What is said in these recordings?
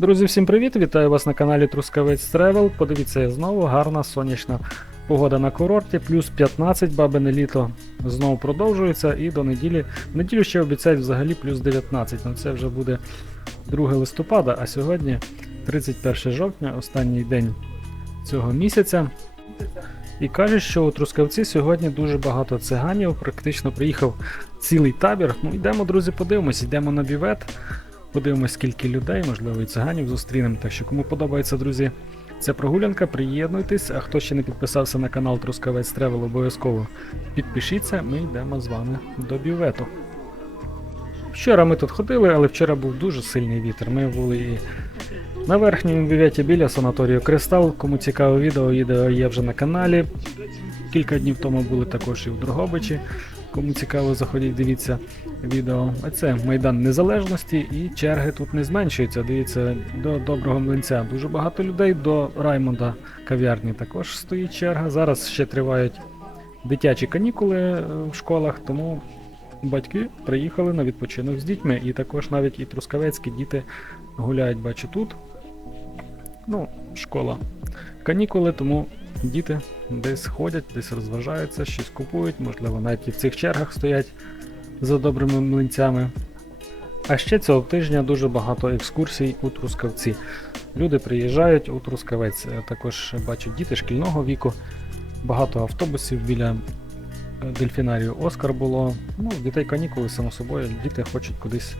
Друзі, всім привіт! Вітаю вас на каналі Трускавець Тревел. Подивіться знову гарна сонячна погода на курорті, плюс 15, бабине літо знову продовжується і до неділі. В неділю ще обіцяють взагалі плюс 19. Ну це вже буде 2 листопада, а сьогодні 31 жовтня, останній день цього місяця. І кажуть, що у Трускавці сьогодні дуже багато циганів, практично приїхав цілий табір. Ну йдемо, друзі, подивимось, йдемо на бівет. Подивимось, скільки людей, можливо, і циганів зустрінемо. Так що, кому подобається, друзі, ця прогулянка, приєднуйтесь. А хто ще не підписався на канал Трускавець Тревел, обов'язково підпишіться, ми йдемо з вами до бювету. Вчора ми тут ходили, але вчора був дуже сильний вітер. Ми були на верхньому бюветі біля санаторію Кристал. Кому цікаве відео, відео є вже на каналі. Кілька днів тому були також і в Дрогобичі. Кому цікаво, заходіть, дивіться відео. А це Майдан Незалежності і черги тут не зменшуються. Дивіться, до доброго млинця дуже багато людей, до Раймонда кав'ярні також стоїть черга. Зараз ще тривають дитячі канікули е, в школах, тому батьки приїхали на відпочинок з дітьми. І також навіть і трускавецькі діти гуляють, бачу тут. Ну, школа. Канікули, тому діти десь ходять, десь розважаються, щось купують, можливо, навіть і в цих чергах стоять за добрими млинцями. А ще цього тижня дуже багато екскурсій у Трускавці. Люди приїжджають у Трускавець. Е, Також бачу діти шкільного віку, багато автобусів біля е, дельфінарію Оскар було. Ну, дітей канікули, само собою, діти хочуть кудись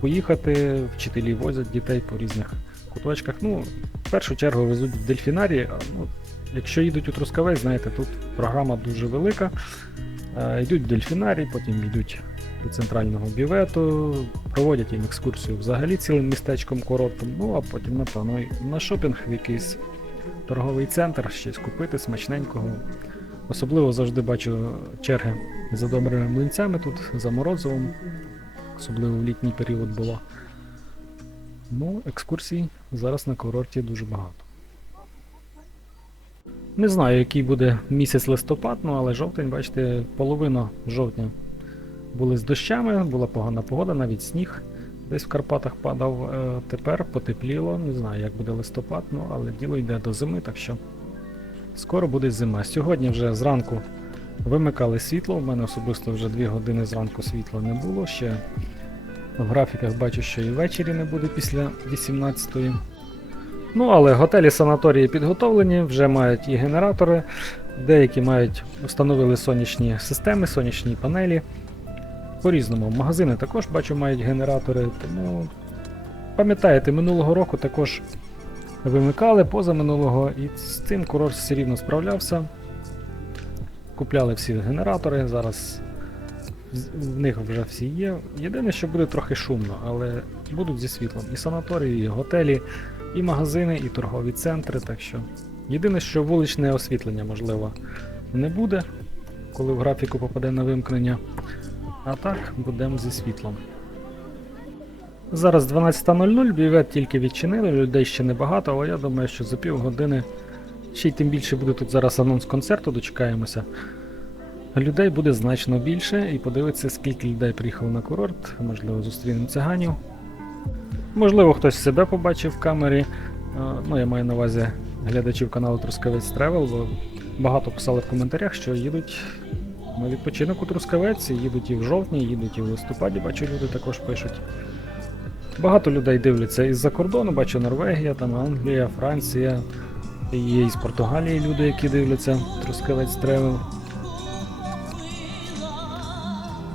поїхати, вчителі возять дітей по різних куточках. Ну, в першу чергу везуть в дельфінарії. Ну, якщо їдуть у Трускавець, знаєте, тут програма дуже велика. Е, Йдуть в дельфінарій, потім йдуть до центрального бівету, проводять їм екскурсію взагалі цілим містечком курортом, ну а потім, напевно, на шопінг в якийсь торговий центр, щось купити смачненького. Особливо завжди бачу черги за добрими млинцями тут, за морозивом, особливо в літній період було. Ну, екскурсій зараз на курорті дуже багато. Не знаю, який буде місяць листопад, ну але жовтень, бачите, половина жовтня були з дощами, була погана погода, навіть сніг десь в Карпатах падав. Е, Тепер потепліло, не знаю, як буде листопад, ну але діло йде до зими, так що скоро буде зима. Сьогодні вже зранку вимикали світло. У мене особисто вже 2 години зранку світла не було. Ще в графіках бачу, що і ввечері не буде після 18-ї. Ну, але готелі санаторії підготовлені, вже мають і генератори, деякі мають встановили сонячні системи, сонячні панелі. По-різному. Магазини також бачу мають генератори, тому пам'ятаєте, минулого року також вимикали позаминулого, і з цим курорт все рівно справлявся. Купляли всі генератори, зараз в них вже всі є. Єдине, що буде трохи шумно, але будуть зі світлом. І санаторії, і готелі, і магазини, і торгові центри. Так що єдине, що вуличне освітлення, можливо, не буде, коли в графіку попаде на вимкнення. А так, будемо зі світлом. Зараз 12.00, бівет тільки відчинили, людей ще небагато, але я думаю, що за півгодини, ще й тим більше буде тут зараз анонс концерту, дочекаємося. Людей буде значно більше і подивитися, скільки людей приїхало на курорт, можливо, зустрінемо циганів. Можливо, хтось себе побачив в камері. Е, Ну, я маю на увазі глядачів каналу Трускавець Тревел, бо багато писали в коментарях, що їдуть на відпочинок у Трускавець, їдуть і в жовтні, їдуть і в листопаді, бачу, люди також пишуть. Багато людей дивляться із-за кордону, бачу Норвегія, там Англія, Франція. Є із Португалії люди, які дивляться Трускавець Тревел.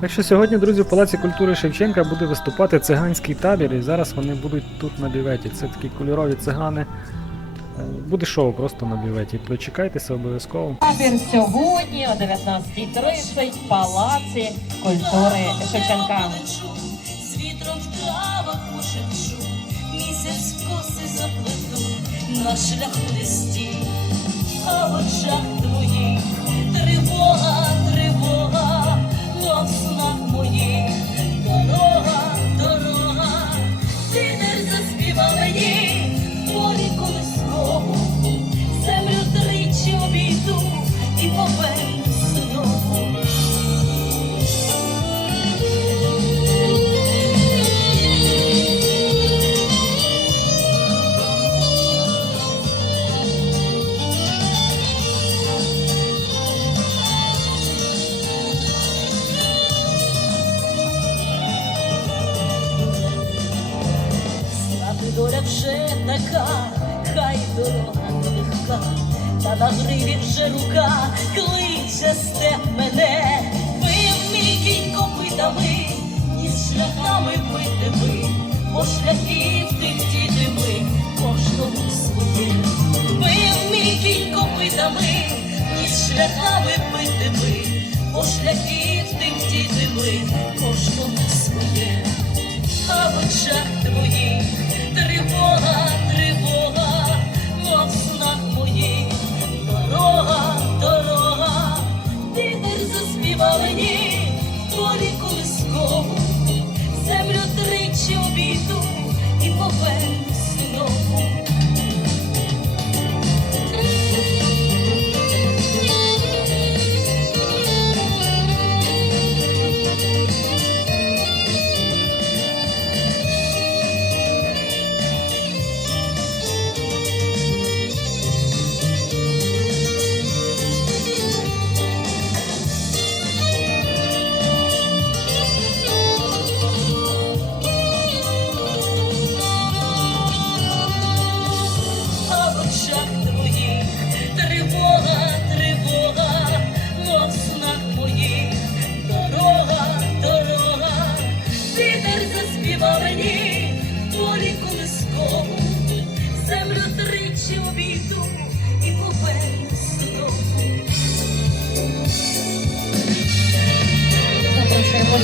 Так що сьогодні, друзі, в Палаці культури Шевченка буде виступати циганський табір, і зараз вони будуть тут на біветі. Це такі кольорові цигани. Е, Буде шоу просто на біветі. Дочекайтеся обов'язково. Табір сьогодні о 19.30 в Палаці культури Шевченка. З вітром в травах пошепчу, місяць в коси заплету, на шлях листі, а в очах твоїх та гриві вже рука кличе степ мене, ви мій кінь копитами, і шляхами бити ви, по шляхів тих діти ми, кожному своє. Ви мій кінь копитами, і шляхами бити ви, по шляхів тих діти ми, кожному своє. А в очах твоїх тривога, тривога,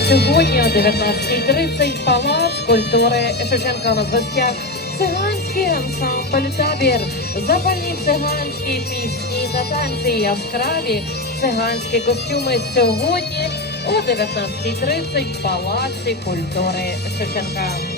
сьогодні о 19.30 Палац культури Шевченка на гостях. Циганський ансамбль табір, запальні циганські пісні та танці, яскраві циганські костюми сьогодні о 19.30 в Палаці культури Шевченка.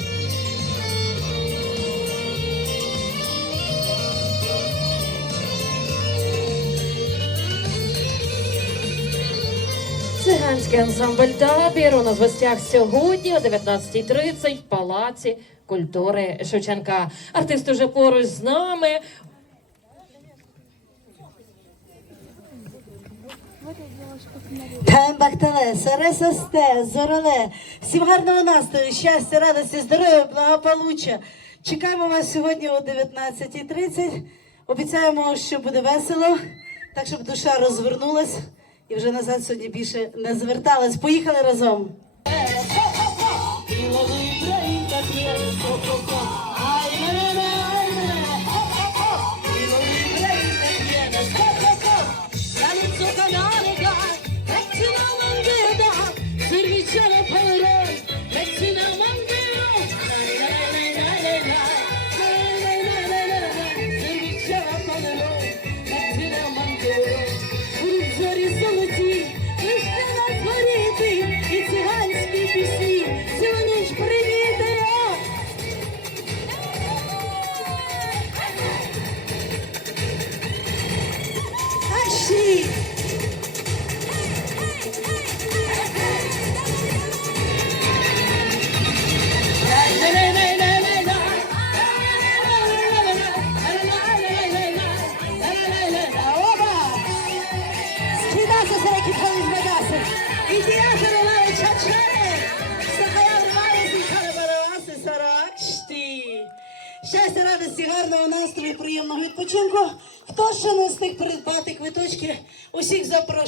Циганський ансамбль табір у нас в гостях сьогодні о 19.30 в Палаці культури Шевченка. Артист уже поруч з нами. Бахтале, Саресосте, Зороле, всім гарного настрою, щастя, радості, здоров'я, благополуччя. Чекаємо вас сьогодні о 19.30. Обіцяємо, що буде весело, так щоб душа розвернулась і вже назад сьогодні більше не зверталась. Поїхали разом.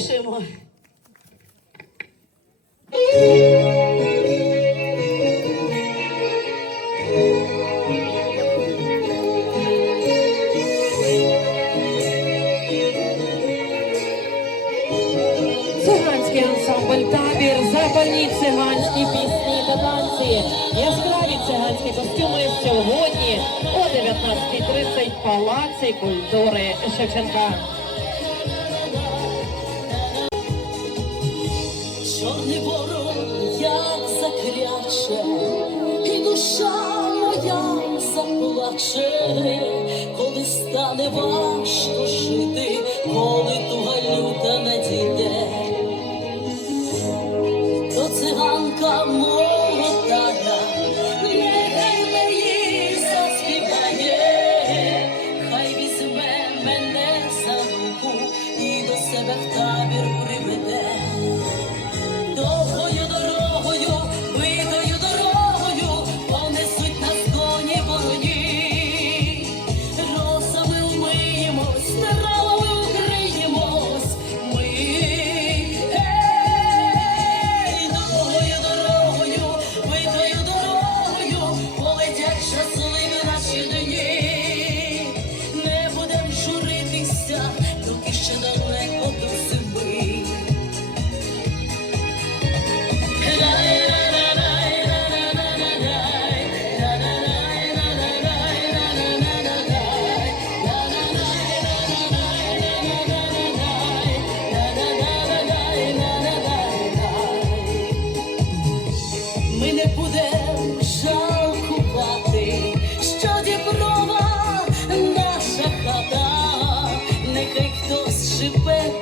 Запрошуємо. Циганський ансамбль табір, запальні циганські пісні та танці, яскраві циганські костюми сьогодні о 19.30 в Палаці культури Шевченка. Як закряче, і душа моя заплаче, коли стане важко жити, коли туга Shanda. Живе багато,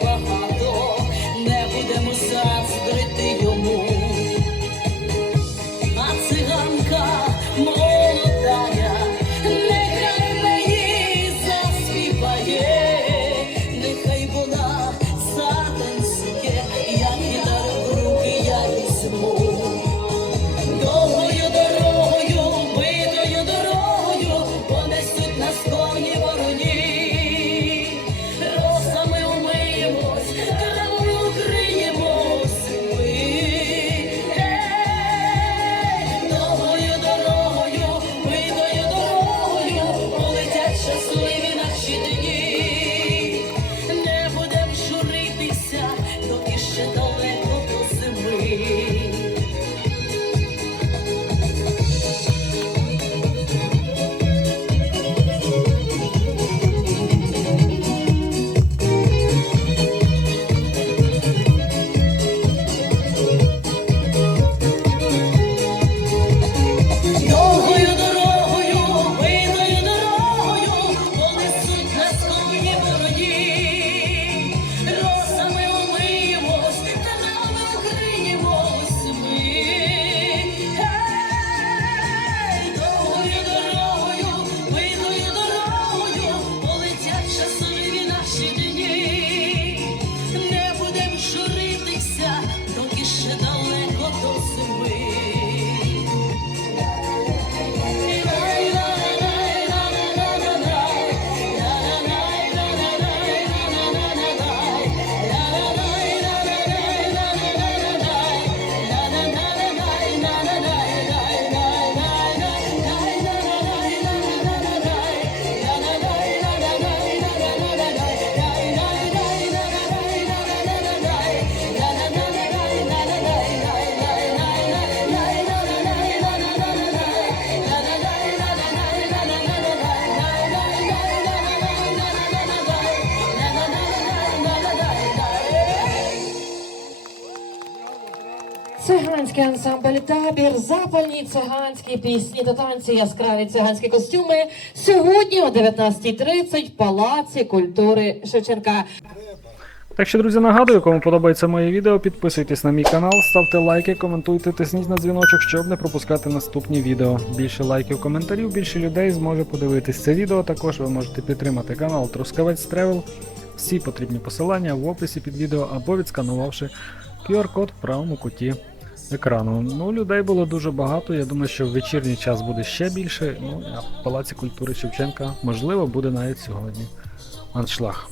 Циганський ансамбль табір, запальні циганські пісні та танці, яскраві циганські костюми. Сьогодні о 19.30 в Палаці культури Шевченка. Так що, друзі, нагадую, кому подобається моє відео, підписуйтесь на мій канал, ставте лайки, коментуйте, тисніть на дзвіночок, щоб не пропускати наступні відео. Більше лайків, коментарів, більше людей зможе подивитись це відео. Також ви можете підтримати канал Трускавець Тревел. Всі потрібні посилання в описі під відео або відсканувавши QR-код в правому куті екрану. Ну, людей було дуже багато. Я думаю, що в вечірній час буде ще більше. Ну, а в Палаці культури Шевченка можливо буде навіть сьогодні. Аншлаг.